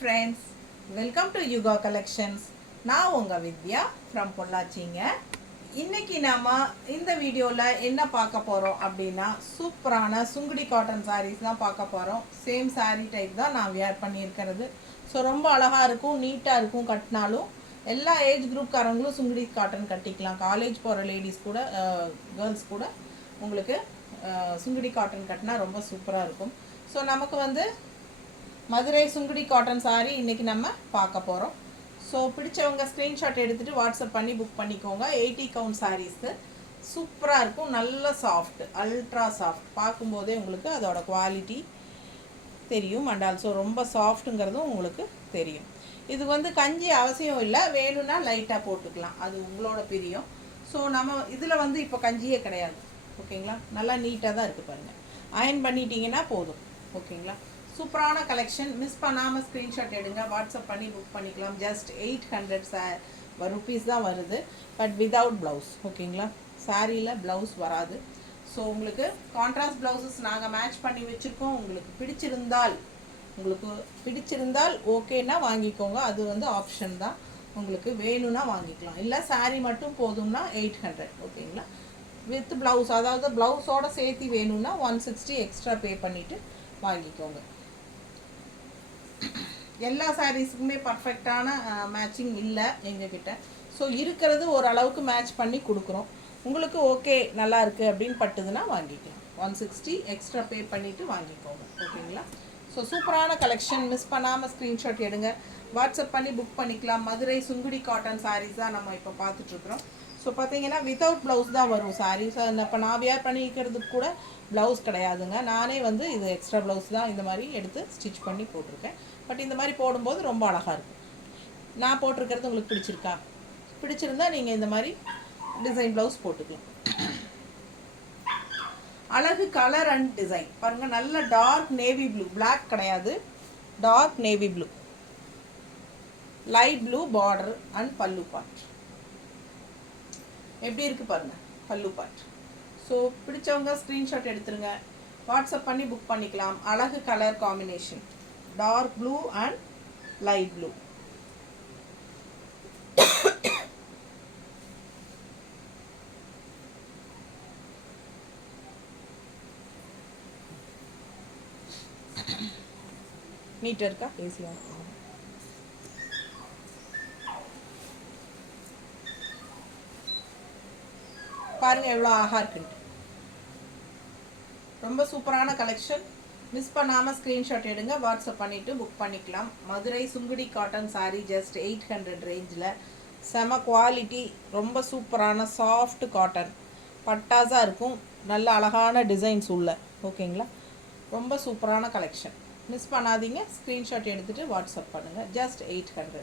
friends, welcome to Yuga Collections. நான் உங்க வித்யா from பொள்ளாச்சிங்க. இன்னைக்கு நாம இந்த வீடியோல என்ன பார்க்க போறோம் அப்படின்னா சூப்பரான சுங்குடி காட்டன் sarees தான் பார்க்க போறோம். சேம் saree டைப் தான் நான் வியர் பண்ணியிருக்கிறது. ஸோ ரொம்ப அழகா இருக்கும், நீட்டா இருக்கும். கட்டினாலும் எல்லா ஏஜ் குரூப் காரங்களும் சுங்குடி காட்டன் கட்டிக்கலாம். காலேஜ் போகிற லேடிஸ் கூட கேர்ள்ஸ் கூட உங்களுக்கு சுங்குடி காட்டன் கட்டினா ரொம்ப சூப்பராக இருக்கும். ஸோ நமக்கு வந்து மதுரை சுங்குடி காட்டன் சாரீ இன்றைக்கி நம்ம பார்க்க போகிறோம். ஸோ பிடிச்சவங்க ஸ்க்ரீன்ஷாட் எடுத்துகிட்டு வாட்ஸ்அப் பண்ணி புக் பண்ணிக்கோங்க. 80 கவுண்ட் சாரீஸு சூப்பராக இருக்கும். நல்ல சாஃப்ட், அல்ட்ரா சாஃப்ட். பார்க்கும்போதே உங்களுக்கு அதோட குவாலிட்டி தெரியும். அண்ட் ஆல்சோ ரொம்ப சாஃப்ட்டுங்கிறதும் உங்களுக்கு தெரியும். இது வந்து கஞ்சி அவசியம் இல்லை, வேணும்னா லைட்டாக போட்டுக்கலாம், அது உங்களோட பிரியம். ஸோ நம்ம இதில் வந்து இப்போ கஞ்சியே கிடையாது, ஓகேங்களா. நல்லா நீட்டாக தான் இருக்குது பாருங்கள். அயன் பண்ணிட்டீங்கன்னா போதும், ஓகேங்களா. சூப்பரான கலெக்ஷன். மிஸ் பண்ணாமல் ஸ்க்ரீன்ஷாட் எடுங்க, வாட்ஸ்அப் பண்ணி புக் பண்ணிக்கலாம். ஜஸ்ட் 800 ருபீஸ் தான் வருது, பட் விதவுட் ப்ளவுஸ், ஓகேங்களா. சாரியில் ப்ளவுஸ் வராது. ஸோ உங்களுக்கு கான்ட்ராஸ்ட் ப்ளவுசஸ் நாங்கள் மேட்ச் பண்ணி வச்சுருக்கோம். உங்களுக்கு பிடிச்சிருந்தால் ஓகேன்னா வாங்கிக்கோங்க, அது வந்து ஆப்ஷன் தான். உங்களுக்கு வேணும்னா வாங்கிக்கலாம், இல்லை சாரீ மட்டும் போதும்னா 800, ஓகேங்களா. வித் ப்ளவுஸ், அதாவது ப்ளவுஸோடு சேர்த்து வேணும்னா 160 எக்ஸ்ட்ரா பே பண்ணிவிட்டு வாங்கிக்கோங்க. எல்லா சாரீஸுக்குமே பர்ஃபெக்டான மேட்சிங் இல்லை எங்ககிட்ட. ஸோ இருக்கிறது ஓரளவுக்கு மேட்ச் பண்ணி கொடுக்குறோம். உங்களுக்கு ஓகே நல்லா இருக்குது அப்படின்னு பட்டுதுன்னா வாங்கிக்கலாம். 160 எக்ஸ்ட்ரா பே பண்ணிவிட்டு வாங்கிக்கோங்க, ஓகேங்களா. ஸோ சூப்பரான கலெக்ஷன். மிஸ் பண்ணாமல் ஸ்க்ரீன்ஷாட் எடுங்க, வாட்ஸ்அப் பண்ணி புக் பண்ணிக்கலாம். மதுரை சுங்குடி காட்டன் சாரீஸ் தான் நம்ம இப்போ பார்த்துட்ருக்குறோம். ஸோ பார்த்தீங்கன்னா வித்தவுட் ப்ளவுஸ் தான் வரும் சாரீஸ். இப்போ நான் வியர் பண்ணிக்கிறதுக்கு கூட ப்ளவுஸ் கிடையாதுங்க. நானே வந்து இது எக்ஸ்ட்ரா ப்ளவுஸ் தான் இந்த மாதிரி எடுத்து ஸ்டிச் பண்ணி போட்டிருக்கேன். பட் இந்த மாதிரி போடும்போது ரொம்ப அழகாக இருக்கும். நான் போட்டிருக்கிறது உங்களுக்கு பிடிச்சிருந்தா நீங்கள் இந்த மாதிரி டிசைன் ப்ளவுஸ் போட்டுக்கலாம். அழகு கலர் அண்ட் டிசைன் பாருங்கள். நல்ல டார்க் நேவி ப்ளூ, பிளாக் கிடையாது, dark navy blue, light blue border and pallu part எப்படி இருக்குது பாருங்கள், பல்லு பார்ட். ஸோ பிடிச்சவங்க ஸ்க்ரீன்ஷாட் எடுத்துருங்க, வாட்ஸ்அப் பண்ணி புக் பண்ணிக்கலாம். அழகு colour combination, dark blue and light blue. நீட்டாக இருக்கா, ஈஸியாக பாருங்கள் எவ்வளோ அழகாக இருக்குன்ட்டு. ரொம்ப சூப்பரான கலெக்ஷன். மிஸ் பண்ணாமல் ஸ்க்ரீன்ஷாட் எடுங்க, வாட்ஸ்அப் பண்ணிவிட்டு புக் பண்ணிக்கலாம். மதுரை சுங்குடி காட்டன் சாரீ ஜஸ்ட் 800 ரேஞ்சில். செம குவாலிட்டி, ரொம்ப சூப்பரான சாஃப்ட் காட்டன், பட்டாஸாக இருக்கும். நல்ல அழகான டிசைன்ஸ் உள்ள, ஓகேங்களா. ரொம்ப சூப்பரான கலெக்ஷன். மிஸ் பண்ணாதீங்க, ஸ்க்ரீன்ஷாட் எடுத்துகிட்டு வாட்ஸ்அப் பண்ணுங்கள். ஜஸ்ட் 800.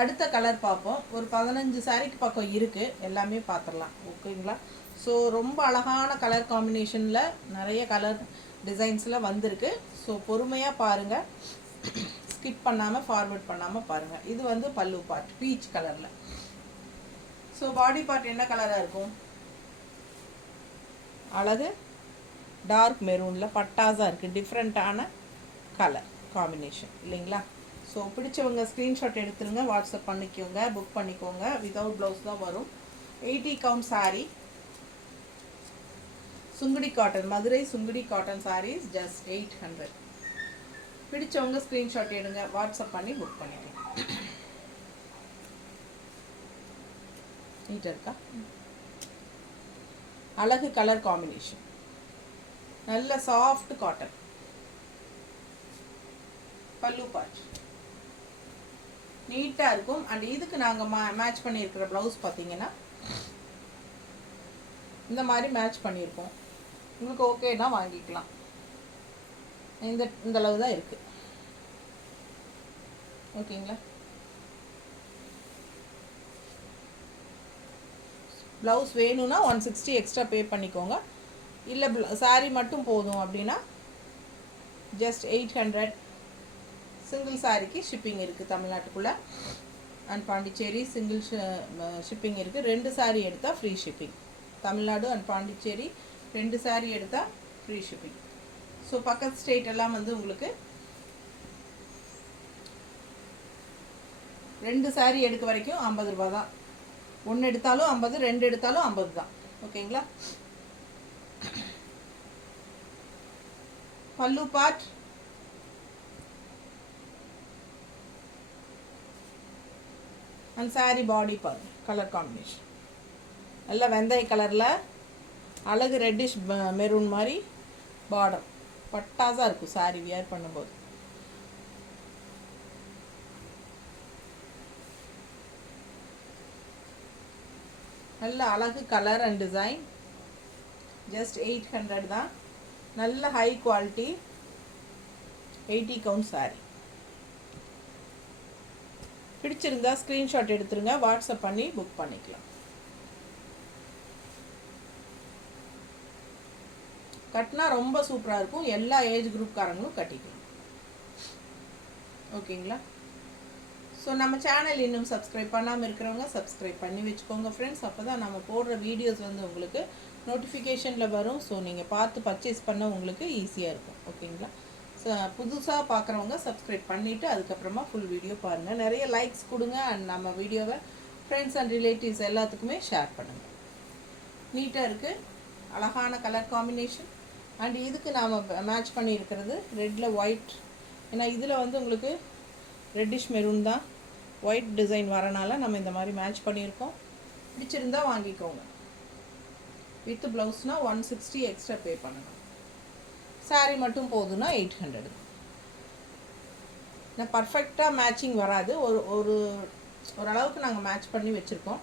அடுத்த கலர் பார்ப்போம். ஒரு 15 சாரீக்கு பக்கம் இருக்குது, எல்லாமே பார்த்துடலாம், ஓகேங்களா. ஸோ ரொம்ப அழகான கலர் காம்பினேஷனில் நிறைய கலர் டிசைன்ஸில் வந்திருக்கு. ஸோ பொறுமையாக பாருங்கள், ஸ்கிப் பண்ணாமல் ஃபார்வர்ட் பண்ணாமல் பாருங்கள். இது வந்து பல்லு பார்ட் பீச் கலரில். ஸோ பாடி பார்ட் என்ன கலராக இருக்கும், அழகு டார்க் மெரூனில் பட்டாஸாக இருக்குது. டிஃப்ரெண்ட்டான கலர் காம்பினேஷன் இல்லைங்களா. ஸோ பிடிச்சவங்க ஸ்க்ரீன்ஷாட் எடுத்துருங்க, வாட்ஸ்அப் பண்ணிக்கோங்க, புக் பண்ணிக்கோங்க. விதவுட் ப்ளவுஸ் தான் வரும். 80 count sari, Sungudi cotton, Madurai Sungudi cotton saris just 800. பிடிச்சவங்க ஸ்க்ரீன்ஷாட் எடுங்க, வாட்ஸ்அப் பண்ணி புக் பண்ணிக்கலாம். நீட்டாக இருக்கா, அழகு கலர் காம்பினேஷன், நல்ல சாஃப்ட் காட்டன். பல்லு பார்ட் நீட்டாக இருக்கும். அண்ட் இதுக்கு நாங்கள் மேட்ச் பண்ணியிருக்கிற ப்ளவுஸ் பார்த்தீங்கன்னா இந்த மாதிரி மேட்ச் பண்ணியிருக்கோம். உங்களுக்கு ஓகேனா வாங்கிக்கலாம். இந்த அளவு தான் இருக்குது, ஓகேங்களா. ப்ளவுஸ் வேணும்னா 160 எக்ஸ்ட்ரா பே பண்ணிக்கோங்க, இல்லை சாரீ மட்டும் போதும் அப்படின்னா ஜஸ்ட் 800. சிங்கிள் சாரிக்கு ஷிப்பிங் இருக்குது தமிழ்நாட்டுக்குள்ளே அண்ட் பாண்டிச்சேரி. சிங்கிள் ஷிப்பிங் இருக்குது. 2 சாரீ எடுத்தால் free shipping. Tamil Nadu and Pondicherry 2 saree எடுத்தால் ஃப்ரீ ஷிப்பிங். ஸோ பக்கத்து ஸ்டேட் எல்லாம் வந்து உங்களுக்கு 2 saree எடுக்க வரைக்கும் 50 ரூபா தான். 1 எடுத்தாலும் 50, 2 எடுத்தாலும் 50 தான். ஓகேங்களா? பல்லு part and saree body part colour combination நல்லா வெந்தய கலரில் அழகு ரெட்டிஷ் மெரூன் மாதிரி பார்டர் பட்டாசாக இருக்கும் saree வியர் பண்ணும்போது. நல்ல அழகு கலர் அண்ட் டிசைன். ஜஸ்ட் 800 தான். நல்ல ஹை குவாலிட்டி 80 கவுண்ட் saree. பிடிச்சிருந்தா ஸ்க்ரீன்ஷாட் எடுத்துருங்க, வாட்ஸ்அப் பண்ணி புக் பண்ணிக்கலாம். கட்டினா ரொம்ப சூப்பராக இருக்கும். எல்லா ஏஜ் குரூப்காரங்களும் கட்டிக்கலாம். ஓகேங்களா? ஸோ நம்ம சேனல் இன்னும் சப்ஸ்கிரைப் பண்ணாமல் இருக்கிறவங்க சப்ஸ்கிரைப் பண்ணி வச்சுக்கோங்க ஃப்ரெண்ட்ஸ். அப்போ தான் நம்ம போடுற வீடியோஸ் வந்து உங்களுக்கு நோட்டிஃபிகேஷனில் வரும். ஸோ நீங்கள் பார்த்து பர்ச்சேஸ் பண்ண உங்களுக்கு ஈஸியாக இருக்கும். ஓகேங்களா? ஸோ புதுசாக பார்க்குறவங்க சப்ஸ்கிரைப் பண்ணிவிட்டு அதுக்கப்புறமா ஃபுல் வீடியோ பாருங்கள். நிறைய லைக்ஸ் கொடுங்க அண்ட் நம்ம வீடியோவை ஃப்ரெண்ட்ஸ் அண்ட் ரிலேட்டிவ்ஸ் எல்லாத்துக்குமே ஷேர் பண்ணுங்கள். நீட்டாக இருக்குது, அழகான கலர் காம்பினேஷன். அண்ட் இதுக்கு நாம் மேட்ச் பண்ணியிருக்கிறது ரெட்டில் ஒயிட். ஏன்னா இதில் வந்து உங்களுக்கு ரெட்டிஷ் மெரூன் தான், ஒயிட் டிசைன் வரனால நம்ம இந்த மாதிரி மேட்ச் பண்ணியிருக்கோம். பிடிச்சிருந்தால் வாங்கிக்கோங்க. வித் ப்ளவுஸ்னால் 160 எக்ஸ்ட்ரா பே பண்ணணும். saree மட்டும் போதுன்னா 800. நான் பர்ஃபெக்டாக மேட்சிங் வராது, ஓரளவுக்கு நாங்கள் மேட்ச் பண்ணி வச்சுருக்கோம்.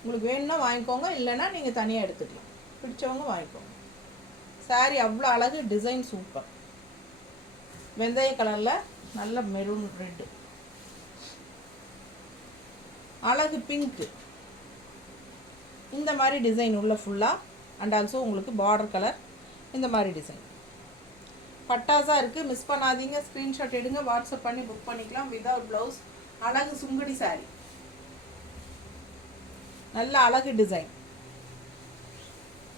உங்களுக்கு வேணும்னா வாங்கிக்கோங்க, இல்லைன்னா நீங்கள் தனியாக எடுத்துக்கலாம். பிடிச்சவங்க வாங்கிக்கோங்க. saree அவ்வளோ அழகு, டிசைன் சூப்பர். வெந்தய கலரில் நல்ல மெரூன் ரெட்டு, அழகு பிங்க்கு, இந்த மாதிரி டிசைன் உள்ள ஃபுல்லாக. அண்ட் ஆல்சோ உங்களுக்கு பார்டர் கலர் இந்த மாதிரி டிசைன் பட்டாசாக இருக்குது. மிஸ் பண்ணாதீங்க, ஸ்க்ரீன்ஷாட் எடுங்க, வாட்ஸ்அப் பண்ணி புக் பண்ணிக்கலாம். விதவுட் ப்ளவுஸ் அழகு சுங்குடி saree, நல்ல அழகு டிசைன்.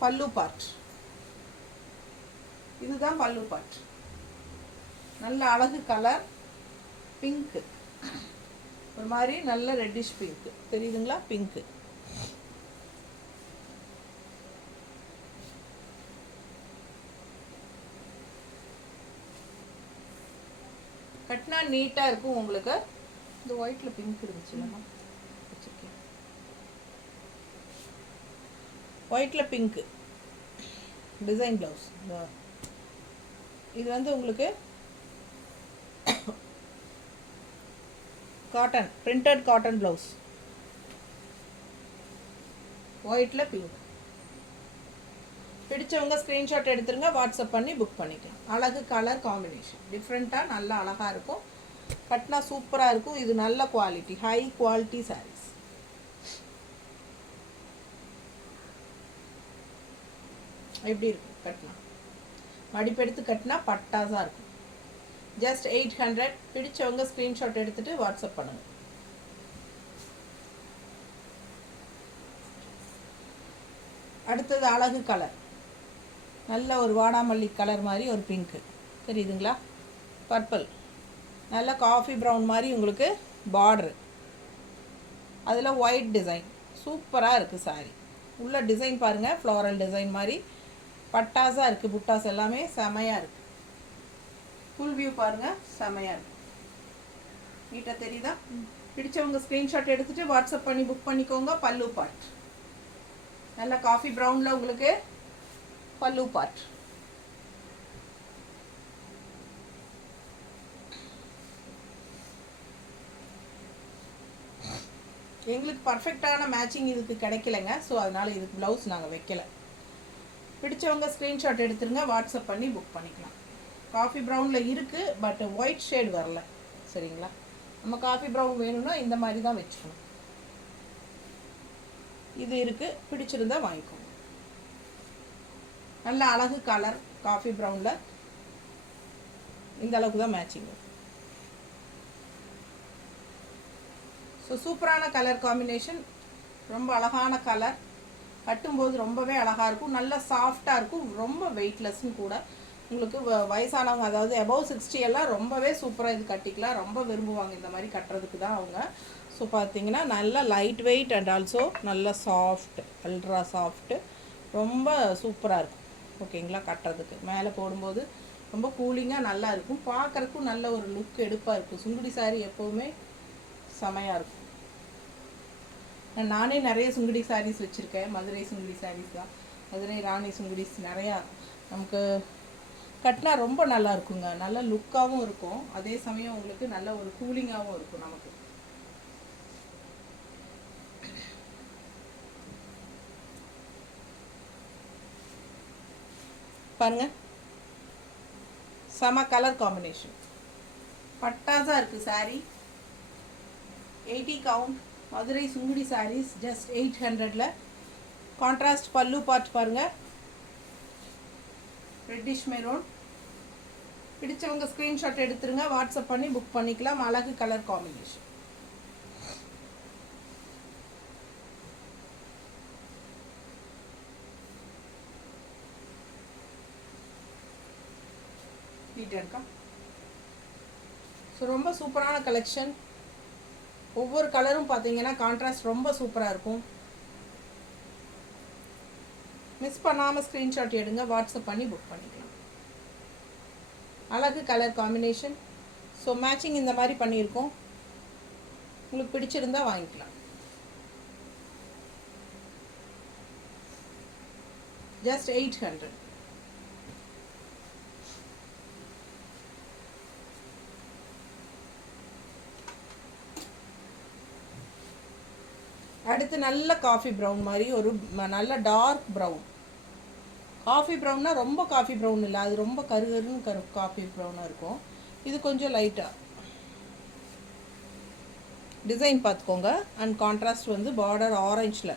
பல்லு பார்ட் இதுதான் பல்லு பார்ட். நல்ல அழகு கலர் பிங்க்கு, ஒரு மாதிரி நல்ல ரெட்டிஷ் பிங்க்கு தெரியுதுங்களா? பிங்க்கு. கட்டினா நீட்டாக இருக்கும் உங்களுக்கு. இந்த ஒயிட்டில் பிங்க் இருந்துச்சுல்லம்மா, வச்சுருக்கேன். ஒயிட்டில் பிங்க்கு டிசைன் ப்ளவுஸ். இது வந்து உங்களுக்கு காட்டன், பிரிண்டட் காட்டன் ப்ளவுஸ், ஒயிட்டில் பிங்க். பிடிச்சவங்க ஸ்க்ரீன்ஷாட் எடுத்துருங்க, வாட்ஸ்அப் பண்ணி புக் பண்ணிக்கலாம். அழகு கலர் காம்பினேஷன், டிஃப்ரெண்ட்டாக நல்லா அழகாக இருக்கும். கட்டினா சூப்பராக இருக்கும். இது நல்ல குவாலிட்டி, ஹை குவாலிட்டி சாரீஸ். எப்படி இருக்கும் கட்டினா? மடிப்பெடுத்து கட்டினா பட்டாசாக இருக்கும். ஜஸ்ட் 800. பிடிச்சவங்க ஸ்க்ரீன்ஷாட் எடுத்துகிட்டு வாட்ஸ்அப் பண்ணுங்கள். அடுத்தது அழகு கலர், நல்ல ஒரு வாடாமல்லி கலர் மாதிரி ஒரு பிங்க்கு தெரியுதுங்களா? பர்பிள், நல்ல காஃபி ப்ரௌன் மாதிரி உங்களுக்கு பார்ட்ரு, அதில் ஒயிட் டிசைன் சூப்பராக இருக்குது saree. உள்ள டிசைன் பாருங்கள், ஃப்ளோரல் டிசைன் மாதிரி பட்டாசாக இருக்குது. புட்டாஸ் எல்லாமே செமையாக இருக்குது. ஃபுல் வியூ பாருங்கள், செமையாக இருக்குது. நீட்டாக தெரியுதா? பிடிச்சவங்க ஸ்க்ரீன்ஷாட் எடுத்துகிட்டு வாட்ஸ்அப் பண்ணி புக் பண்ணிக்கோங்க. பல்லு பார்ட் நல்ல காஃபி ப்ரௌனில் உங்களுக்கு பல்லு பார்ட். எங்களுக்கு பர்ஃபெக்டான மேட்சிங் இதுக்கு கிடைக்கலைங்க. ஸோ அதனால் இதுக்கு ப்ளவுஸ் நாங்கள் வைக்கலை. பிடிச்சவங்க ஸ்க்ரீன்ஷாட் எடுத்துருங்க, வாட்ஸ்அப் பண்ணி புக் பண்ணிக்கலாம். காஃபி ப்ரௌனில் இருக்குது, பட் ஒயிட் ஷேட் வரல. சரிங்களா? நம்ம காஃபி ப்ரௌன் வேணும்னா இந்த மாதிரி தான் வச்சுக்கணும். இது இருக்குது, பிடிச்சிருந்தா வாங்கிக்கோங்க. நல்ல அழகு கலர் காஃபி ப்ரௌனில் இந்த அளவுக்கு தான் மேட்சிங். ஸோ சூப்பரான கலர் காம்பினேஷன், ரொம்ப அழகான கலர். கட்டும்போது ரொம்பவே அழகாக இருக்கும், நல்லா சாஃப்டாக இருக்கும், ரொம்ப வெயிட்லெஸ்ன்னு கூட. உங்களுக்கு வயசானவங்க, அதாவது அபவ் 60 எல்லாம் ரொம்பவே சூப்பராக இது கட்டிக்கலாம், ரொம்ப விரும்புவாங்க இந்த மாதிரி கட்டுறதுக்கு தான் அவங்க. ஸோ பார்த்தீங்கன்னா நல்லா லைட் வெயிட் அண்ட் ஆல்சோ நல்லா சாஃப்ட், அல்ட்ரா சாஃப்ட்டு, ரொம்ப சூப்பராக இருக்கும். ஓகேங்களா, கட்டுறதுக்கு மேலே போடும்போது ரொம்ப கூலிங்காக நல்லா இருக்கும், பார்க்குறக்கும் நல்ல ஒரு லுக் எடுப்பாக இருக்கும். சுங்குடி சாரீ எப்போவுமே செமையாக இருக்கும். நானே நிறைய சுங்குடி சாரீஸ் வச்சுருக்கேன். மதுரை சுங்குடி சாரீஸ் தான், மதுரை ராணி சுங்குடிஸ் நிறையா நமக்கு கட்டினா ரொம்ப நல்லா இருக்குங்க. நல்ல லுக்காகவும் இருக்கும், அதே சமயம் உங்களுக்கு நல்ல ஒரு கூலிங்காகவும் இருக்கும் நமக்கு. பாருங்க, செம கலர் காம்பினேஷன், பட்டாஸாக இருக்குது saree. 80 count Madurai Sungudi sarees just 800ல். கான்ட்ராஸ்ட் பல்லு பார்ட் பாருங்கள், ரெட்டிஷ் மெரூன். பிடிச்சவங்க ஸ்க்ரீன்ஷாட் எடுத்துருங்க, வாட்ஸ்அப் பண்ணி புக் பண்ணிக்கலாம். அழகு கலர் காம்பினேஷன். நீட்டாக இருக்கா? ஸோ ரொம்ப சூப்பரான கலெக்ஷன். ஒவ்வொரு கலரும் பார்த்தீங்கன்னா கான்ட்ராஸ்ட் ரொம்ப சூப்பராக இருக்கும். மிஸ் பண்ணாமல் ஸ்க்ரீன்ஷாட் எடுங்க, வாட்ஸ்அப் பண்ணி புக் பண்ணிக்கலாம். அழகு கலர் காம்பினேஷன். ஸோ மேட்சிங் இந்த மாதிரி பண்ணியிருக்கோம். உங்களுக்கு பிடிச்சிருந்தா வாங்கிக்கலாம். ஜஸ்ட் 800. அடுத்து நல்ல காஃபி ப்ரௌன் மாதிரி ஒரு நல்ல டார்க் ப்ரௌன். காஃபி ப்ரௌன்னா ரொம்ப காஃபி ப்ரௌன் இல்லை, அது ரொம்ப கருகருன்னு காஃபி ப்ரௌனாக இருக்கும். இது கொஞ்சம் லைட்டாக டிசைன் பார்த்துக்கோங்க. அண்ட் கான்ட்ராஸ்ட் வந்து பார்டர் ஆரஞ்சில்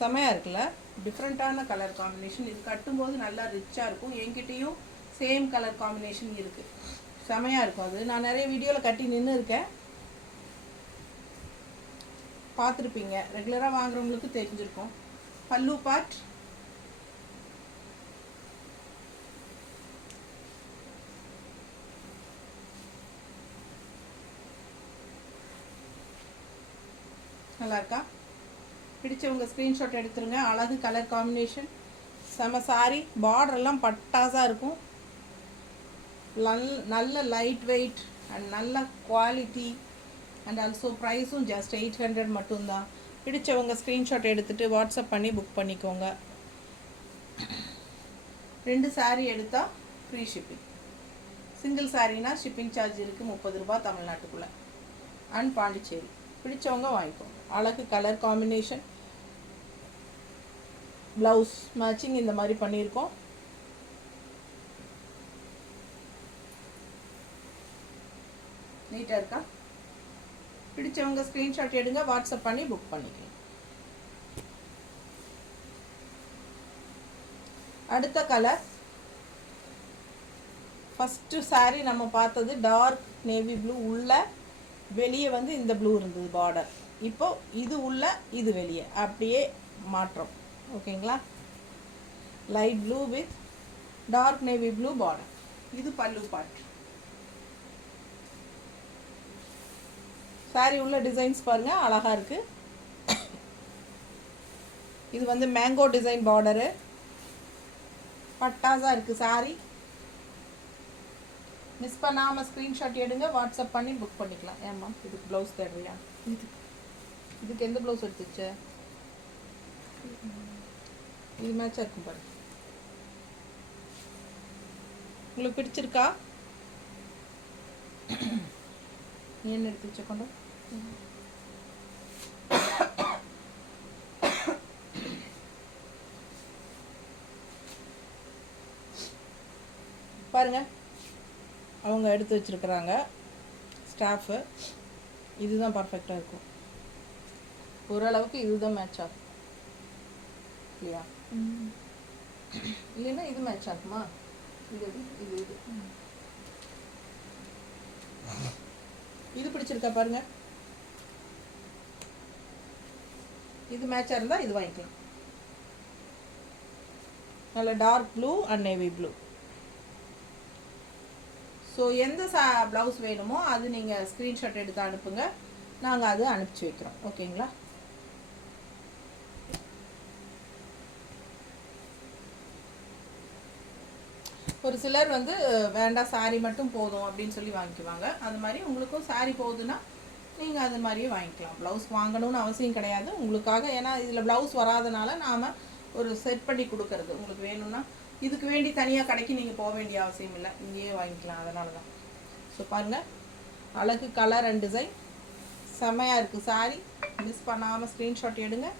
செமையாக இருக்குல்ல, டிஃப்ரெண்ட்டான கலர் காம்பினேஷன். இது கட்டும்போது நல்லா ரிச்சாக இருக்கும். என்கிட்டையும் சேம் கலர் காம்பினேஷன் இருக்குது, செமையாக இருக்கும். அது நான் நிறைய வீடியோவில் கட்டி நின்று இருக்கேன், பார்த்துருப்பீங்க. ரெகுலராக வாங்குறவங்களுக்கு தெரிஞ்சிருக்கும். பல்லு பார்ட் நல்லா இருக்கா? பிடிச்சவங்க ஸ்க்ரீன்ஷாட் எடுத்துருங்க. அழகு கலர் காம்பினேஷன், செம சாரி. பார்டரெல்லாம் பட்டாஸாக இருக்கும். நல்ல லைட் வெயிட் அண்ட் நல்ல குவாலிட்டி அண்ட் ஆல்சோ ப்ரைஸும் ஜஸ்ட் 800 மட்டும்தான். பிடிச்சவங்க ஸ்க்ரீன்ஷாட் எடுத்துகிட்டு வாட்ஸ்அப் பண்ணி புக் பண்ணிக்கோங்க. 2 சாரீ எடுத்தால் ஃப்ரீ ஷிப்பிங். சிங்கிள் சாரீனா ஷிப்பிங் சார்ஜ் இருக்குது, 30 ரூபா தமிழ்நாட்டுக்குள்ளே அண்ட் பாண்டிச்சேரி. பிடிச்சவங்க வாங்கிக்கோங்க. அழகு கலர் காம்பினேஷன், ப்ளவுஸ் மேட்சிங் இந்த மாதிரி பண்ணியிருக்கோம். நீட்டாக இருக்கா? பிடிச்சவங்க ஸ்க்ரீன்ஷாட் எடுங்க, வாட்ஸ்அப் பண்ணி புக் பண்ணிக்கலாம். அடுத்த கலர், ஃபஸ்ட்டு சாரீ நம்ம பார்த்தது டார்க் நேவி ப்ளூ, உள்ள வெளியே வந்து இந்த ப்ளூ இருந்தது பார்டர். இப்போ இது உள்ள இது வெளியே, அப்படியே மாற்றம். ஓகேங்களா, light blue with dark navy blue border. இது பல்லு பார்ட். சாரீ உள்ள டிசைன்ஸ் பாருங்கள், அழகாக இருக்குது. இது வந்து மேங்கோ டிசைன் பார்டரு, பட்டாஸாக இருக்குது சாரீ. மிஸ் பண்ணாமல் ஸ்க்ரீன்ஷாட் எடுங்க, வாட்ஸ்அப் பண்ணி புக் பண்ணிக்கலாம். ஏம்மா இதுக்கு ப்ளவுஸ் தேடுறியா? இதுக்கு எந்த ப்ளவுஸ் எடுத்துச்சு? இது மேட்சாக இருக்கும் பாருங்க. உங்களுக்கு பிடிச்சிருக்கா? என்ன எடுத்து வச்ச கொண்டு பாருங்க, அவங்க எடுத்து வச்சிருக்கிறாங்க ஸ்டாஃபு. இதுதான் பர்ஃபெக்டாக இருக்கும். ஓரளவுக்கு இதுதான் மேட்ச் ஆகும் இல்லையா? இல்லைன்னா இது மேட்ச் ஆகுமா? இது இது இது இது பிடிச்சிருக்கா பாருங்க. இது மேட்சாக இருந்தால் இது வாங்கிக்கலாம். நல்ல dark blue and navy blue. So எந்த ப்ளவுஸ் வேணுமோ அது நீங்கள் ஸ்க்ரீன்ஷாட் எடுத்து அனுப்புங்க, நாங்கள் அது அனுப்பிச்சி வைக்கிறோம். ஓகேங்களா? ஒரு சிலர் வந்து வேண்டாம் சாரீ மட்டும் போதும் அப்படின்னு சொல்லி வாங்கிக்குவாங்க. அது மாதிரி உங்களுக்கும் சாரீ போகுதுன்னா நீங்கள் அது மாதிரியே வாங்கிக்கலாம். ப்ளவுஸ் வாங்கணும்னு அவசியம் கிடையாது உங்களுக்காக. ஏன்னா இதில் ப்ளவுஸ் வராதனால நாம் ஒரு செட் பண்ணி கொடுக்கறது. உங்களுக்கு வேணும்னா இதுக்கு வேண்டி தனியாக கடைக்கு நீங்கள் போக வேண்டிய அவசியம் இல்லை, இங்கேயே வாங்கிக்கலாம். அதனால தான். ஸோ பாருங்கள், அழகு கலர் அண்ட் டிசைன் செம்மையாக இருக்குது சாரீ. மிஸ் பண்ணாமல் ஸ்க்ரீன்ஷாட் எடுங்க,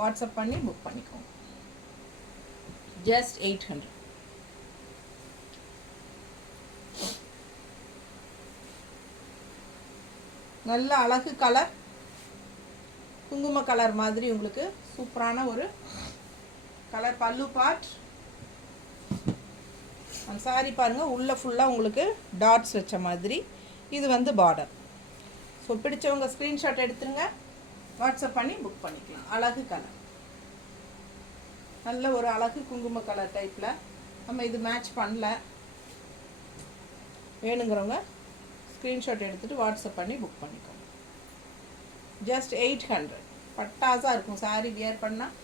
வாட்ஸ்அப் பண்ணி புக் பண்ணிக்கோங்க. ஜஸ்ட் 800. நல்ல அழகு கலர், குங்கும கலர் மாதிரி உங்களுக்கு சூப்பரான ஒரு கலர். பல்லு பார்ட் அந்த சாரி பாருங்கள், உள்ளே ஃபுல்லாக உங்களுக்கு டாட்ஸ் வச்ச மாதிரி. இது வந்து பார்டர். ஸோ பிடிச்சவங்க ஸ்க்ரீன்ஷாட் எடுத்துருங்க, வாட்ஸ்அப் பண்ணி புக் பண்ணிக்கலாம். அழகு கலர், நல்ல ஒரு அழகு குங்கும கலர் டைப்பில். நம்ம இது மேட்ச் பண்ணல, வேணுங்கிறவங்க ஸ்க்ரீன்ஷாட் எடுத்துகிட்டு வாட்ஸ்அப் பண்ணி புக் பண்ணிக்கோங்க. ஜஸ்ட் 800. பட்டாசாக இருக்கும் சாரீ வியர் பண்ணால்.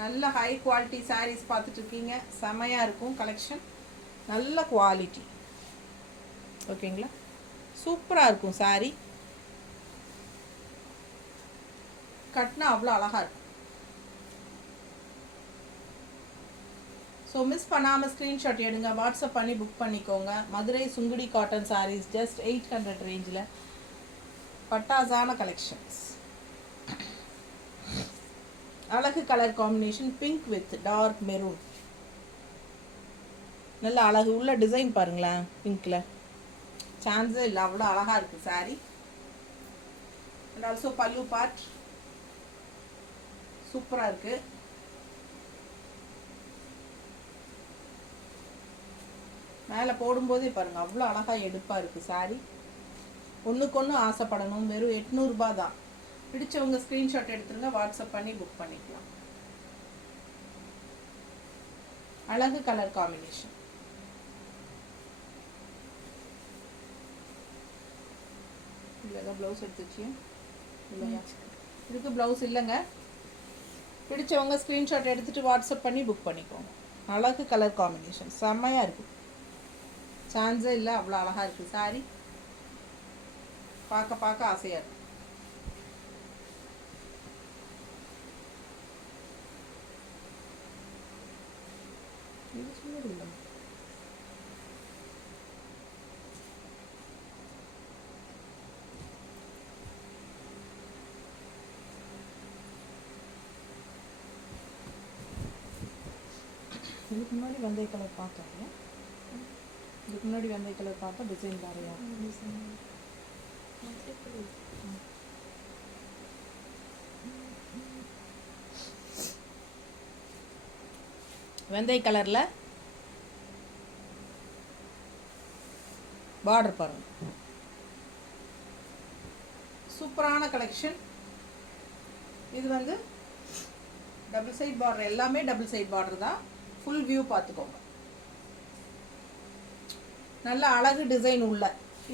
நல்ல ஹை குவாலிட்டி சாரீஸ் பார்த்துட்ருக்கீங்க, செமையாக இருக்கும் கலெக்ஷன், நல்ல குவாலிட்டி. ஓகேங்களா? சூப்பராக இருக்கும் சாரீ, கட்டினா அவ்வளோ அழகாக இருக்கும். ஸோ மிஸ் பண்ணாமல் ஸ்க்ரீன்ஷாட் எடுங்க, வாட்ஸ்அப் பண்ணி புக் பண்ணிக்கோங்க. மதுரை சுங்குடி காட்டன் சாரீஸ் ஜஸ்ட் 800 ரேஞ்சில் பட்டாசான கலெக்ஷன்ஸ். அழகு colour combination, pink with dark maroon. நல்ல அழகு உள்ள டிசைன் பாருங்களேன், பிங்க்கில் சான்ஸே இல்லை, அவ்வளோ அழகாக இருக்குது சாரீ. அண்ட் ஆல்சோ பல்லு பார்ட் சூப்பராக இருக்குது. மேலே போடும்போதே பாருங்கள் அவ்வளோ அழகாக எடுப்பாக இருக்குது சாரீ. ஒன்றுக்கு ஒன்று ஆசைப்படணும். வெறும் 800 ரூபா தான். பிடிச்சவங்க ஸ்க்ரீன்ஷாட் எடுத்துருங்க, வாட்ஸ்அப் பண்ணி புக் பண்ணிக்கலாம். அழகு கலர் காம்பினேஷன். இல்லைங்க ப்ளவுஸ் எடுத்துச்சு இல்லையா? இதுக்கு ப்ளவுஸ் இல்லைங்க. பிடிச்சவங்க ஸ்க்ரீன்ஷாட் எடுத்துகிட்டு வாட்ஸ்அப் பண்ணி புக் பண்ணிக்கோங்க. அழகு கலர் காம்பினேஷன் செம்மையாக இருக்குது, சான்ஸே இல்லை, அவ்வளோ அழகாக இருக்குது சாரீ. பார்க்க பார்க்க ஆசையாக இருக்கும். இது சொன்னது இல்லை. இதுக்கு முன்னாடி வெந்தய கலர் பார்த்தாங்க, இதுக்கு முன்னாடி வெந்தய கலர் பார்த்தா டிசைன் வேறையா. வெந்தய கலரில் பார்டர் பாருங்க, சூப்பரான கலெக்ஷன். இது வந்து டபுள் சைட் பார்டர், எல்லாமே டபுள் சைட் பார்டர் தான். ஃபுல் வியூ பார்த்துக்கோங்க. நல்ல அழகு டிசைன் உள்ள.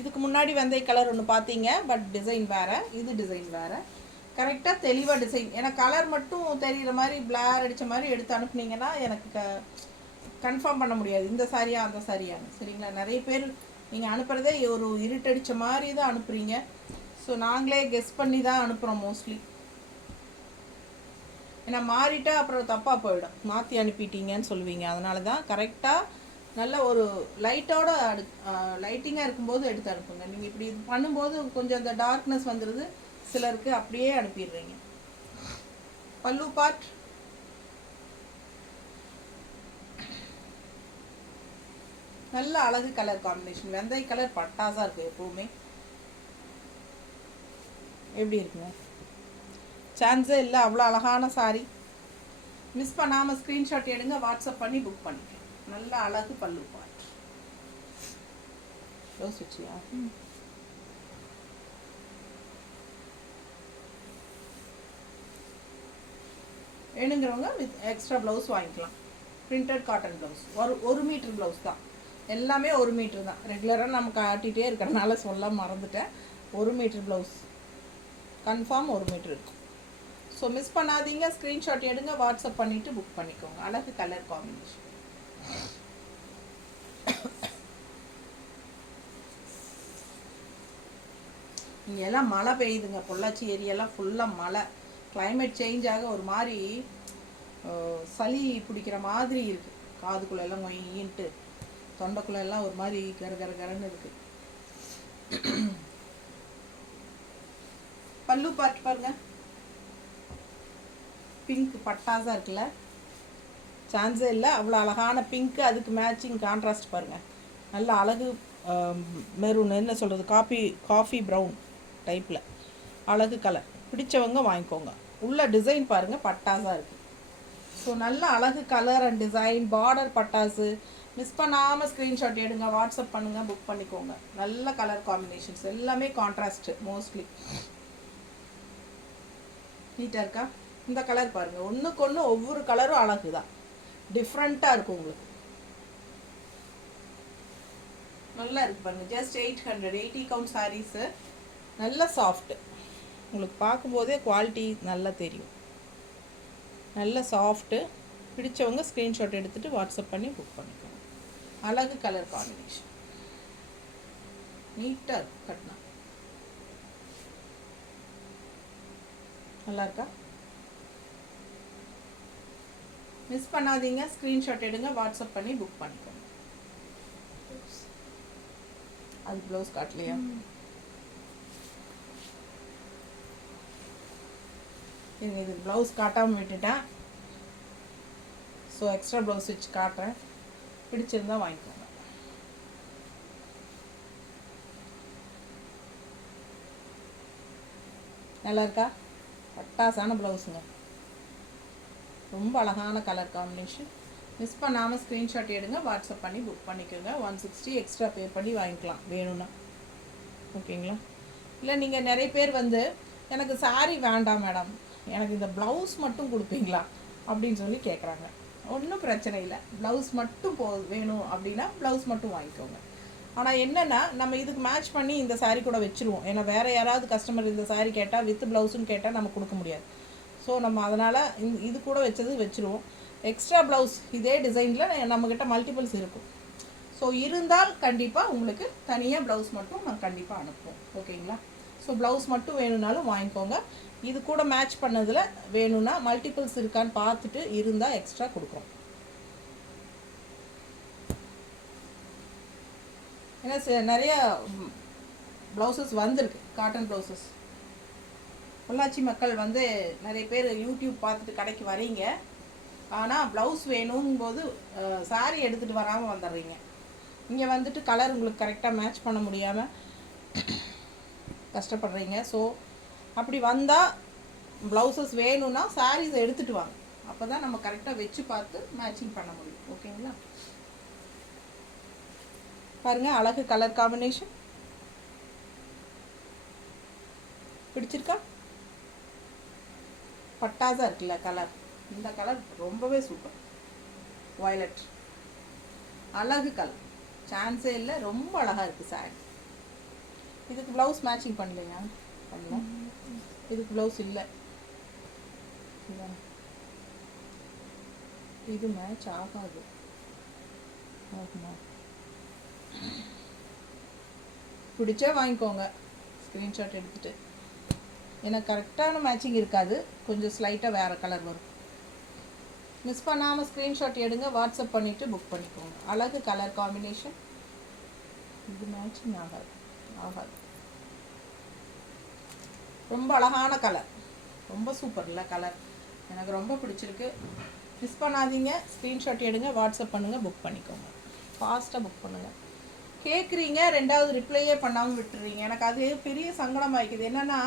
இதுக்கு முன்னாடி வெந்தய கலர் ஒன்று பார்த்தீங்க, பட் டிசைன் வேறு, இது டிசைன் வேறு. கரெக்டாக தெளிவாக டிசைன். ஏன்னா கலர் மட்டும் தெரிகிற மாதிரி பிளார் அடித்த மாதிரி எடுத்து அனுப்புனீங்கன்னா எனக்கு கன்ஃபார்ம் பண்ண முடியாது இந்த சாரியா அந்த சாரியான்னு. சரிங்களா? நிறைய பேர் நீங்கள் அனுப்புகிறதே ஒரு இருட்டடித்த மாதிரி தான் அனுப்புகிறீங்க. ஸோ நாங்களே கெஸ் பண்ணி தான் அனுப்புகிறோம் மோஸ்ட்லி. ஏன்னா மாறிட்டா அப்புறம் தப்பாக போயிடும், மாற்றி அனுப்பிட்டீங்கன்னு சொல்லுவீங்க. அதனால தான் கரெக்டாக நல்ல ஒரு லைட்டோட லைட்டிங்காக இருக்கும்போது எடுத்து அனுப்புங்க. நீங்கள் இப்படி இது பண்ணும்போது கொஞ்சம் அந்த டார்க்னஸ் வந்துடுது சிலருக்கு, அப்படியே அனுப்பிடுறீங்க. பல்லு பார்ட் நல்ல அழகு கலர் காம்பினேஷன். வெந்தய கலர் பட்டாசாக இருக்குது எப்போவுமே. எப்படி இருக்குங்க? சான்ஸே இல்லை, அவ்வளோ அழகான சாரீ. மிஸ் பண்ணாமல் ஸ்க்ரீன்ஷாட் எடுங்க, வாட்ஸ்அப் பண்ணி புக் பண்ணிக்கலாம். நல்ல அழகு பல்லு பார்ட். ப்ளவுஸ் வச்சியா? வேணுங்கிறவங்க வித் எக்ஸ்ட்ரா ப்ளவுஸ் வாங்கிக்கலாம். பிரிண்டட் காட்டன் ப்ளவுஸ், ஒரு மீட்டர் ப்ளவுஸ் தான். எல்லாமே 1 மீட்ரு தான். ரெகுலராக நம்ம காட்டிகிட்டே இருக்கிறனால சொல்ல மறந்துட்டேன். 1 மீட்ரு ப்ளவுஸ் கன்ஃபார்ம் 1 மீட்ரு இருக்கும். ஸோ மிஸ் பண்ணாதீங்க. ஸ்க்ரீன்ஷாட் எடுங்க, வாட்ஸ்அப் பண்ணிவிட்டு புக் பண்ணிக்கோங்க. அழகு கலர் காம்பினேஷன். இங்கே எல்லாம் மழை பெய்யுதுங்க. பொள்ளாச்சி ஏரியாலாம் ஃபுல்லாக மழை. கிளைமேட் சேஞ்ச் ஆக ஒரு மாதிரி சளி பிடிக்கிற மாதிரி இருக்குது. காதுக்குள்ளெல்லாம் மொயின்ட்டு தொண்டைக்குள்ளெல்லாம் ஒரு மாதிரி கரகரன்னு இருக்குது. பல்லு பார்த்து பாருங்க, பிங்க் பட்டாஸாக இருக்குல்ல, சான்ஸே இல்லை. அவ்வளோ அழகான பிங்க்கு, அதுக்கு மேட்சிங் கான்ட்ராஸ்ட் பாருங்கள். நல்ல அழகு மெரூன், என்ன சொல்கிறது, காஃபி ப்ரௌன் டைப்பில் அழகு கலர். பிடிச்சவங்க வாங்கிக்கோங்க. உள்ள டிசைன் பாருங்கள், பட்டாஸாக இருக்குது. ஸோ நல்ல அழகு கலர் அண்ட் டிசைன், பார்டர் பட்டாசு. மிஸ் பண்ணாமல் ஸ்க்ரீன்ஷாட் எடுங்க, வாட்ஸ்அப் பண்ணுங்கள், புக் பண்ணிக்கோங்க. நல்ல கலர் காம்பினேஷன்ஸ், எல்லாமே கான்ட்ராஸ்ட்டு மோஸ்ட்லி. நீட்டாக இருக்கா? இந்த கலர் பாருங்கள், ஒன்றுக்கு ஒன்று ஒவ்வொரு கலரும் அழகு தான், டிஃப்ரெண்ட்டாக இருக்கும் உங்களுக்கு. நல்லா இருக்குது பாருங்கள். Just 800, 80 count saris. நல்ல சாஃப்ட்டு, உங்களுக்கு பார்க்கும்போதே குவாலிட்டி நல்லா தெரியும். நல்ல சாஃப்ட்டு. பிடிச்சவங்க ஸ்க்ரீன்ஷாட் எடுத்துகிட்டு வாட்ஸ்அப் பண்ணி புக் பண்ணிக்கோங்க. அழகு கலர் காம்பினேஷன், நீட்டாக இருக்கும். கட்டினா நல்லா இருக்கா? மிஸ் பண்ணாதீங்க. ஸ்க்ரீன்ஷாட் எடுங்க, வாட்ஸ்அப் பண்ணி புக் பண்ணிக்கோங்க. அது ப்ளவுஸ் காட்டலையா? இது ப்ளவுஸ் காட்டாமல் விட்டுட்டேன். ஸோ எக்ஸ்ட்ரா ப்ளவுஸ் வச்சு காட்டுறேன். பிடிச்சிருந்தா வாங்கிக்கோங்க. நல்லா இருக்கா? பட்டாசான ப்ளவுஸுங்க, ரொம்ப அழகான கலர் காம்பினேஷன். மிஸ் பண்ணாமல் ஸ்க்ரீன்ஷாட் எடுங்க, வாட்ஸ்அப் பண்ணி புக் பண்ணிக்கோங்க. 160 எக்ஸ்ட்ரா பே பண்ணி வாங்கிக்கலாம் வேணும்னா. ஓகேங்களா? இல்லை நீங்கள் நிறைய பேர் வந்து எனக்கு சாரீ வேண்டாம் மேடம், எனக்கு இந்த ப்ளவுஸ் மட்டும் கொடுப்பீங்களா அப்படின்னு சொல்லி கேட்குறாங்க. ஒன்றும் பிரச்சனை இல்லை. ப்ளவுஸ் மட்டும் வேணும் அப்படின்னா ப்ளவுஸ் மட்டும் வாங்கிக்கோங்க. ஆனால் என்னென்னா, நம்ம இதுக்கு மேட்ச் பண்ணி இந்த சாரீ கூட வச்சுருவோம். ஏன்னா வேறு யாராவது கஸ்டமர் இந்த சாரீ கேட்டால் வித் ப்ளவுஸுன்னு கேட்டால் நம்ம கொடுக்க முடியாது. ஸோ நம்ம அதனால் இது கூட வச்சுருவோம். எக்ஸ்ட்ரா ப்ளவுஸ் இதே டிசைனில் நம்மக்கிட்ட மல்டிபிள்ஸ் இருக்கும். ஸோ இருந்தால் கண்டிப்பாக உங்களுக்கு தனியாக ப்ளவுஸ் மட்டும் நான் கண்டிப்பாக அனுப்புவோம். ஓகேங்களா? ஸோ ப்ளவுஸ் மட்டும் வேணும்னாலும் வாங்கிக்கோங்க. இது கூட மேட்ச் பண்ணதில் வேணும்னா மல்டிபிள்ஸ் இருக்கான்னு பார்த்துட்டு இருந்தால் எக்ஸ்ட்ரா கொடுக்குறோம். ஏன்னா நிறைய ப்ளவுசஸ் வந்திருக்கு, காட்டன் ப்ளவுசஸ். பொள்ளாச்சி மக்கள் வந்து நிறைய பேர் யூடியூப் பார்த்துட்டு கடைக்கு வரீங்க. ஆனால் ப்ளவுஸ் வேணுங்கும்போது சாரீ எடுத்துகிட்டு வராமல் வந்துடுறீங்க. இங்கே வந்துட்டு கலர் உங்களுக்கு கரெக்டாக மேட்ச் பண்ண முடியாமல் கஷ்டப்படுறீங்க. ஸோ அப்படி வந்தால் ப்ளவுசஸ் வேணும்னா சாரீஸை எடுத்துகிட்டு வாங்க. அப்போ தான் நம்ம கரெக்டாக வச்சு பார்த்து மேட்சிங் பண்ண முடியும். ஓகேங்களா? பாருங்கள், அழகு கலர் காம்பினேஷன். பிடிச்சிருக்கா? பட்டாஸாக இருக்குல்ல கலர். இந்த கலர் ரொம்பவே சூப்பர். வயலட் அழகு கலர், சான்ஸே இல்லை. ரொம்ப அழகாக இருக்குது சாரி. இதுக்கு ப்ளவுஸ் மேட்சிங் பண்ணலையா? பண்ணலாம். இதுக்கு ப்ளவுஸ் இல்லை. இது மேட்ச் ஆகாது. பிடிச்சா வாங்கிக்கோங்க ஸ்க்ரீன்ஷாட் எடுத்துகிட்டு. ஏன்னா கரெக்டான மேட்சிங் இருக்காது, கொஞ்சம் ஸ்லைட்டாக வேறு கலர் வரும். மிஸ் பண்ணாமல் ஸ்க்ரீன்ஷாட் எடுங்க, வாட்ஸ்அப் பண்ணிவிட்டு புக் பண்ணிக்கோங்க. அழகு கலர் காம்பினேஷன். இது மேட்சிங் ஆகாது. ரொம்ப அழகான கலர், ரொம்ப சூப்பர் இல்லை கலர். எனக்கு ரொம்ப பிடிச்சிருக்கு. மிஸ் பண்ணாதீங்க. ஸ்க்ரீன்ஷாட் எடுங்க, வாட்ஸ்அப் பண்ணுங்கள், புக் பண்ணிக்கோங்க. ஃபாஸ்ட்டாக புக் பண்ணுங்கள். கேட்குறீங்க, ரெண்டாவது ரிப்ளையே பண்ணாமல் விட்டுறீங்க. எனக்கு அது பெரிய சங்கடம் ஆகிக்குது. என்னென்னா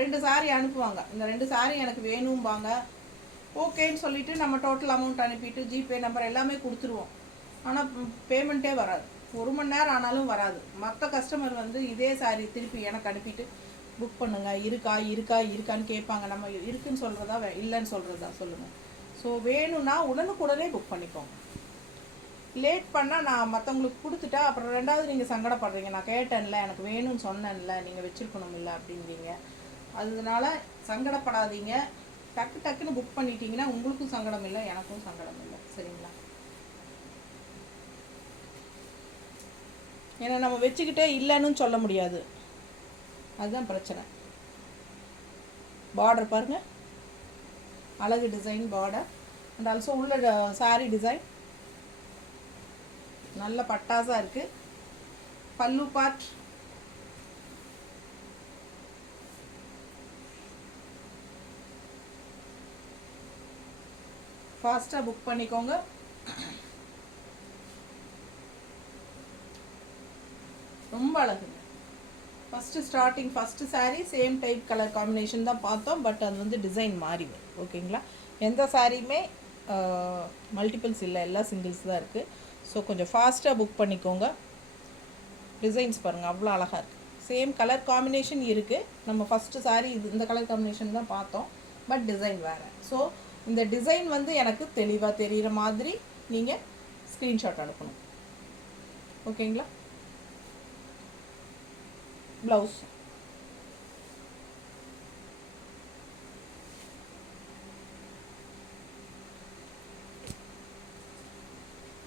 2 சாரீ அனுப்புவாங்க. இந்த 2 சாரீ எனக்கு வேணும்பாங்க. ஓகேன்னு சொல்லிவிட்டு நம்ம டோட்டல் அமௌண்ட் அனுப்பிட்டு ஜிபே நம்பர் எல்லாமே கொடுத்துருவோம். ஆனால் பேமெண்ட்டே வராது. 1 மணி நேரம் ஆனாலும் வராது. மற்ற கஸ்டமர் வந்து இதே சாரீ திருப்பி எனக்கு அனுப்பிட்டு புக் பண்ணுங்கள், இருக்கான்னு கேட்பாங்க. நம்ம இருக்குன்னு சொல்கிறதா இல்லைன்னு சொல்கிறதா சொல்லுங்கள். ஸோ வேணும்னா உடனுக்குடனே புக் பண்ணிக்கோங்க. லேட் பண்ணால் நான் மற்றவங்களுக்கு கொடுத்துட்டா அப்புறம் ரெண்டாவது நீங்கள் சங்கடப்படுறீங்க. நான் கேட்டேன்ல, எனக்கு வேணும்னு சொன்னேன்ல, நீங்கள் வச்சுருக்கணும் இல்லை அப்படிங்கிறீங்க. அதனால சங்கடப்படாதீங்க. டக்கு டக்குன்னு புக் பண்ணிட்டீங்கன்னா உங்களுக்கும் சங்கடம் இல்லை, எனக்கும் சங்கடம் இல்லை. சரிங்களா? ஏன்னா நம்ம வச்சுக்கிட்டே இல்லைன்னு சொல்ல முடியாது. அதுதான் பிரச்சனை. பார்டர் பாருங்கள், அழகு டிசைன் பார்டர். அண்ட் ஆல்சோ உள்ள சாரீ டிசைன் நல்ல பட்டாசாக இருக்குது. பல்லு பார்ட் ஃபாஸ்ட்டாக புக் பண்ணிக்கோங்க. ரொம்ப அழகுங்க. First saree same type colour combination தான் பார்த்தோம். பட் அது வந்து டிசைன் மாறி வரும். ஓகேங்களா? எந்த சாரியுமே மல்டிபிள்ஸ் இல்லை, எல்லாம் சிங்கிள்ஸ் தான் இருக்குது. ஸோ கொஞ்சம் ஃபாஸ்ட்டாக புக் பண்ணிக்கோங்க. டிசைன்ஸ் பாருங்கள், அவ்வளோ அழகாக இருக்குது. சேம் கலர் காம்பினேஷன் இருக்குது. நம்ம ஃபஸ்ட்டு சாரீ இந்த கலர் காம்பினேஷன் தான் பார்த்தோம். பட் டிசைன் வேறு. ஸோ இந்த டிசைன் வந்து எனக்கு தெளிவாக தெரிகிற மாதிரி நீங்கள் ஸ்க்ரீன்ஷாட் அனுப்பணும். ஓகேங்களா? ப்ளவுஸ்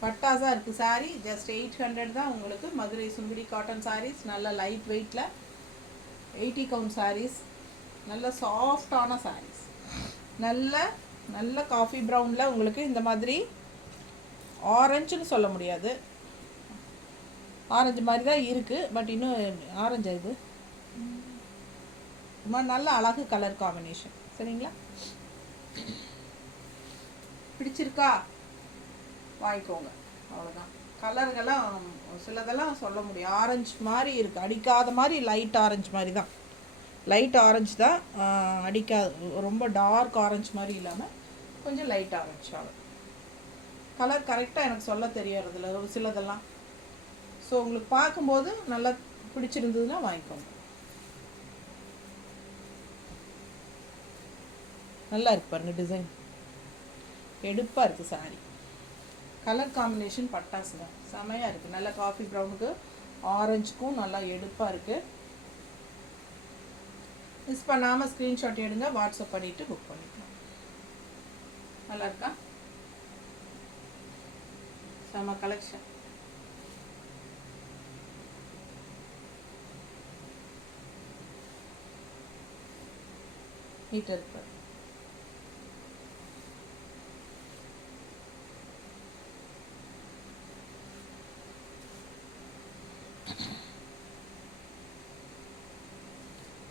பட்டாஸாக இருக்குது. சாரீ ஜஸ்ட் 800 தான் உங்களுக்கு. மதுரை சுங்குடி காட்டன் சாரீஸ், நல்ல லைட் வெயிட்டில் 80 கவுண்ட் சாரீஸ், நல்ல சாஃப்டான சாரீஸ். நல்ல காஃபி ப்ரௌனில் உங்களுக்கு இந்த மாதிரி ஆரஞ்சுன்னு சொல்ல முடியாது, ஆரஞ்சு மாதிரி தான் இருக்குது. பட் இன்னும் ஆரஞ்சு இது ரொம்ப நல்ல அழகு கலர் காம்பினேஷன். சரிங்களா? பிடிச்சிருக்கா? வாங்கிக்கோங்க. அவ்வளோதான். கலர்களெல்லாம் சிலதெல்லாம் சொல்ல முடியும். ஆரஞ்சு மாதிரி இருக்குது, அடிக்காத மாதிரி லைட் ஆரஞ்சு மாதிரி தான். லைட் ஆரஞ்சு தான், அடிக்காத ரொம்ப டார்க் ஆரஞ்சு மாதிரி இல்லாமல் கொஞ்சம் லைட் ஆரஞ்சு ஆகும். கலர் கரெக்டாக எனக்கு சொல்ல தெரியறதில்ல ஒரு சிலதெல்லாம். ஸோ உங்களுக்கு பார்க்கும்போது நல்லா பிடிச்சிருந்ததுன்னா வாங்கிக்கோங்க. நல்லா இருக்கு பாருங்கள், டிசைன் எடுப்பாக இருக்குது சாரீ. கலர் காம்பினேஷன் பட்டாசு தான், செமையாக இருக்குது. நல்லா காஃபி ப்ரௌனுக்கு ஆரஞ்சுக்கும் நல்லா எடுப்பாக இருக்குது. மிஸ் பண்ணாமல் ஸ்க்ரீன்ஷாட் எடுங்க, வாட்ஸ்அப் பண்ணிவிட்டு புக் பண்ணிக்கலாம். நல்லா இருக்கா? செம கலெக்ஷன். மீட்டர் இருக்கு.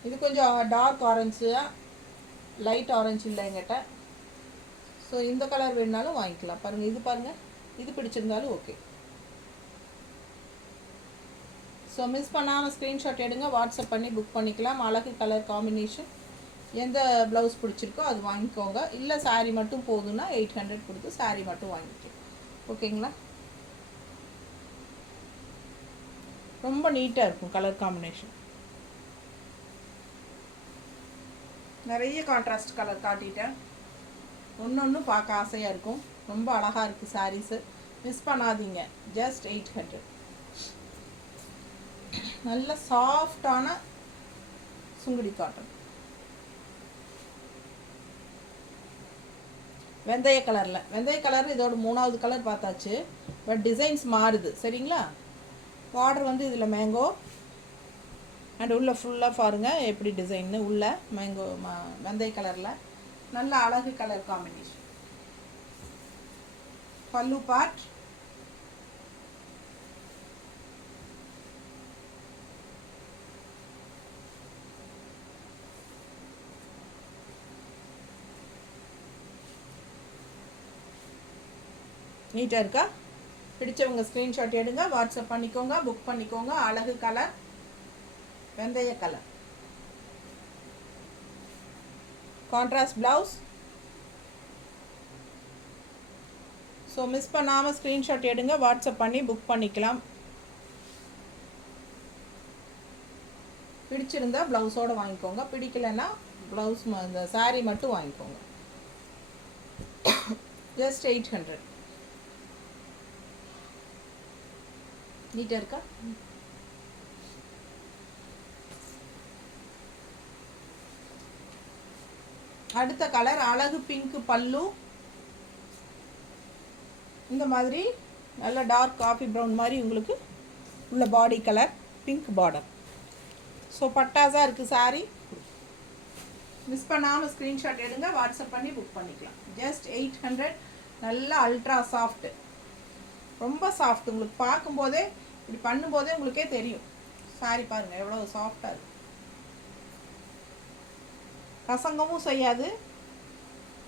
இது கொஞ்சம் டார்க் ஆரஞ்சு, லைட் ஆரஞ்சு இல்லை என்கிட்ட. ஸோ இந்த கலர் வேணுனாலும் வாங்கிக்கலாம். பாருங்கள், இது பாருங்கள், இது பிடிச்சிருந்தாலும் ஓகே. ஸோ மிஸ் பண்ணாமல் ஸ்க்ரீன்ஷாட் எடுங்க, வாட்ஸ்அப் பண்ணி புக் பண்ணிக்கலாம். அழகு கலர் காம்பினேஷன். எந்த ப்ளவுஸ் பிடிச்சிருக்கோ அது வாங்கிக்கோங்க. இல்லை சாரீ மட்டும் போதுன்னா 800 கொடுத்து சாரீ மட்டும் வாங்கிக்கலாம். ஓகேங்களா? ரொம்ப நீட்டாக இருக்கும் கலர் காம்பினேஷன். நிறைய கான்ட்ராஸ்ட் கலர் காட்டிட்டேன். ஒன்று பார்க்க ஆசையாக இருக்கும். ரொம்ப அழகாக இருக்குது சாரீஸு. மிஸ் பண்ணாதீங்க. ஜஸ்ட் 800. நல்ல சாஃப்டான சுங்குடி காட்டன், வெந்தய கலரில். வெந்தய கலர் இதோட 3வது கலர் பார்த்தாச்சு. பட் டிசைன்ஸ் மாறுது. சரிங்களா? பார்டர் வந்து இதில் மேங்கோ அண்ட் உள்ளே ஃபுல்லாக பாருங்கள் எப்படி டிசைன்னு. உள்ள மேங்கோ வெந்தய கலரில் நல்ல அழகு கலர் காம்பினேஷன். பல்லு பார்ட் நீட்டாக இருக்கா? பிடிச்சவங்க ஸ்க்ரீன்ஷாட் எடுங்க, வாட்ஸ்அப் பண்ணிக்கோங்க, புக் பண்ணிக்கோங்க. அழகு கலர், வெந்தய colour, contrast blouse. So miss பண்ணாமல் ஸ்க்ரீன்ஷாட் எடுங்க, வாட்ஸ்அப் பண்ணி புக் பண்ணிக்கலாம். பிடிச்சிருந்தா ப்ளவுஸோடு வாங்கிக்கோங்க, பிடிக்கலைன்னா ப்ளவுஸ் இந்த சாரீ மட்டும் வாங்கிக்கோங்க. ஜஸ்ட் 800. நீட்டாக இருக்கா? அடுத்த கலர் அழகு பிங்க் பல்லு. இந்த மாதிரி நல்ல டார்க் காஃபி ப்ரௌன் மாதிரி உங்களுக்கு உள்ள body colour, pink border. So பட்டாஸாக இருக்குது சாரீ. மிஸ் பண்ணாமல் ஸ்க்ரீன்ஷாட் எடுங்க, வாட்ஸ்அப் பண்ணி புக் பண்ணிக்கலாம். ஜஸ்ட் 800. நல்ல அல்ட்ரா சாஃப்ட்டு, ரொம்ப சாஃப்ட். உங்களுக்கு பார்க்கும்போதே இப்படி பண்ணும்போதே உங்களுக்கே தெரியும். சாரி பாருங்கள் எவ்வளோ சாஃப்டாக இருக்குது. கசங்கவும் செய்யாது,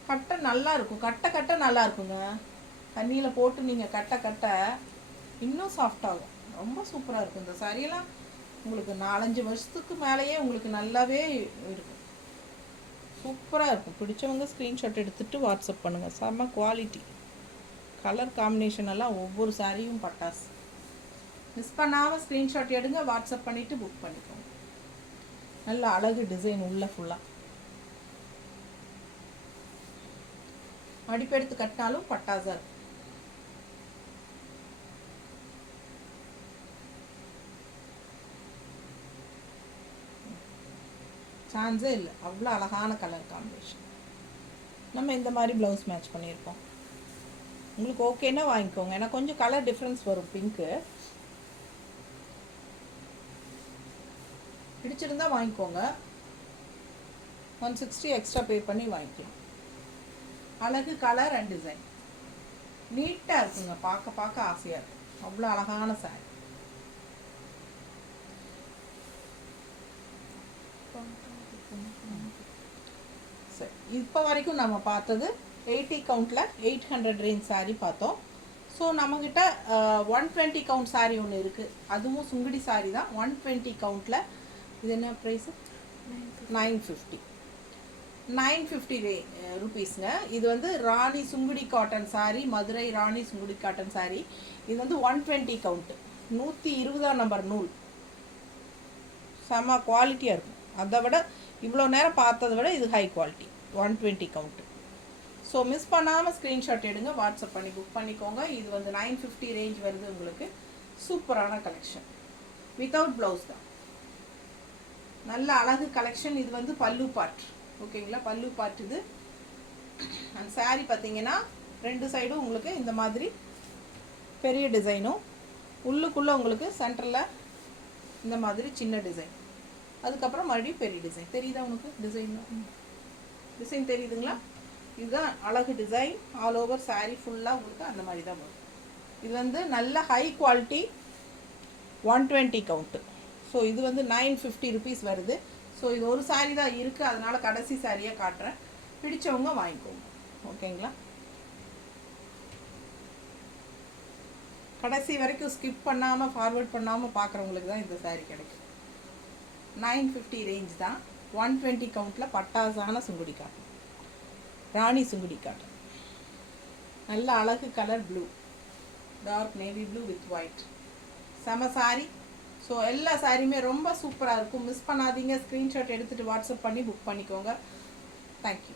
கட்டை நல்லா இருக்கும். கட்டை நல்லா இருக்குங்க. தண்ணியில் போட்டு நீங்கள் கட்டை இன்னும் சாஃப்டாகும். ரொம்ப சூப்பராக இருக்கும். இந்த சாரியெல்லாம் உங்களுக்கு 4-5 வருஷத்துக்கு மேலேயே உங்களுக்கு நல்லாவே இருக்கும். சூப்பராக இருக்கும். பிடிச்சவங்க ஸ்க்ரீன்ஷாட் எடுத்துகிட்டு வாட்ஸ்அப் பண்ணுங்கள். செம்ம குவாலிட்டி. கலர் காம்பினேஷன் எல்லாம் ஒவ்வொரு சாரியும் பட்டாஸ். மிஸ் பண்ணாமல் ஸ்க்ரீன்ஷாட் எடுங்க, வாட்ஸ்அப் பண்ணிவிட்டு புக் பண்ணிக்கோங்க. நல்ல அழகு டிசைன் உள்ள ஃபுல்லாக. மடிப்பெடுத்து கட்டினாலும் பட்டாஸாக இருக்கும். சான்ஸே இல்லை, அவ்வளோ அழகான கலர் காம்பினேஷன். நம்ம இந்த மாதிரி ப்ளவுஸ் மேட்ச் பண்ணியிருக்கோம். உங்களுக்கு ஓகேன்னா வாங்கிக்கோங்க. ஏன்னா கொஞ்சம் கலர் டிஃப்ரென்ஸ் வரும். பிங்க்கு பிடிச்சிருந்தா வாங்கிக்கோங்க. 160 எக்ஸ்ட்ரா பே பண்ணி வாங்கிக்கலாம். அழகு கலர் அண்ட் டிசைன் நீட்டாக இருக்குங்க. பார்க்க ஆசையாக இருக்கும். அவ்வளோ அழகான சாரி. சரி, இப்போ வரைக்கும் நம்ம பார்த்தது 80 கவுண்டில் 800 ரேஞ்ச் சாரீ பார்த்தோம். ஸோ நம்மக்கிட்ட 120 கவுண்ட் சாரீ ஒன்று இருக்குது. அதுவும் சுங்குடி சாரீ தான். 120 கவுண்டில் இது என்ன ப்ரைஸு? 950 ருபீஸுங்க. இது வந்து ராணி சுங்குடி காட்டன் சாரீ, மதுரை ராணி சுங்குடி காட்டன் சாரீ. இது வந்து 120 கவுண்ட்டு, 120 நம்பர் நூல். செம்ம குவாலிட்டியாக இருக்கும். அதை விட இவ்வளோ நேரம் பார்த்ததை விட இது high quality. 120 count. So miss பண்ணாமல் ஸ்க்ரீன்ஷாட் எடுங்க, வாட்ஸ்அப் பண்ணி புக் பண்ணிக்கோங்க. இது வந்து 950 ரேஞ்ச் வருது உங்களுக்கு. சூப்பரான கலெக்ஷன். வித்தவுட் ப்ளவுஸ் தான். நல்ல அழகு கலெக்ஷன். இது வந்து பல்லு பார்ட். ஓகேங்களா, பல்லு பார்ட் இது. அந்த சாரீ பார்த்தீங்கன்னா 2 சைடும் உங்களுக்கு இந்த மாதிரி பெரிய டிசைனும், உள்ளுக்குள்ளே உங்களுக்கு சென்டரில் இந்த மாதிரி சின்ன டிசைன், அதுக்கப்புறம் மறுபடியும் பெரிய டிசைன். தெரியுதா உங்களுக்கு டிசைன் தெரியுதுங்களா? இதுதான் அழகு டிசைன். ஆல் ஓவர் சாரீ ஃபுல்லாக உங்களுக்கு அந்த மாதிரி தான் வரும். இது வந்து நல்ல ஹை குவாலிட்டி 120 கவுண்ட்டு. ஸோ இது வந்து 950 ருபீஸ் வருது. ஸோ இது ஒரு சாரீ தான் இருக்குது, அதனால் கடைசி சாரியாக காட்டுறேன். பிடிச்சவங்க வாங்கிக்கோங்க. ஓகேங்களா, கடைசி வரைக்கும் ஸ்கிப் பண்ணாமல் ஃபார்வர்ட் பண்ணாமல் பார்க்குறவங்களுக்கு தான் இந்த சாரீ கிடைக்கும். 950 ரேஞ்ச் தான். 120 கவுண்ட்டில் பட்டாசான சுங்குடி காட்டன், ராணி சுங்குடி காட்டன். நல்ல அழகு colour blue, dark navy blue with white. செம சாரீ. ஸோ எல்லா சாரியுமே ரொம்ப சூப்பராக இருக்கும். மிஸ் பண்ணாதீங்க. ஸ்க்ரீன்ஷாட் எடுத்துகிட்டு வாட்ஸ்அப் பண்ணி புக் பண்ணிக்கோங்க. தேங்க்யூ.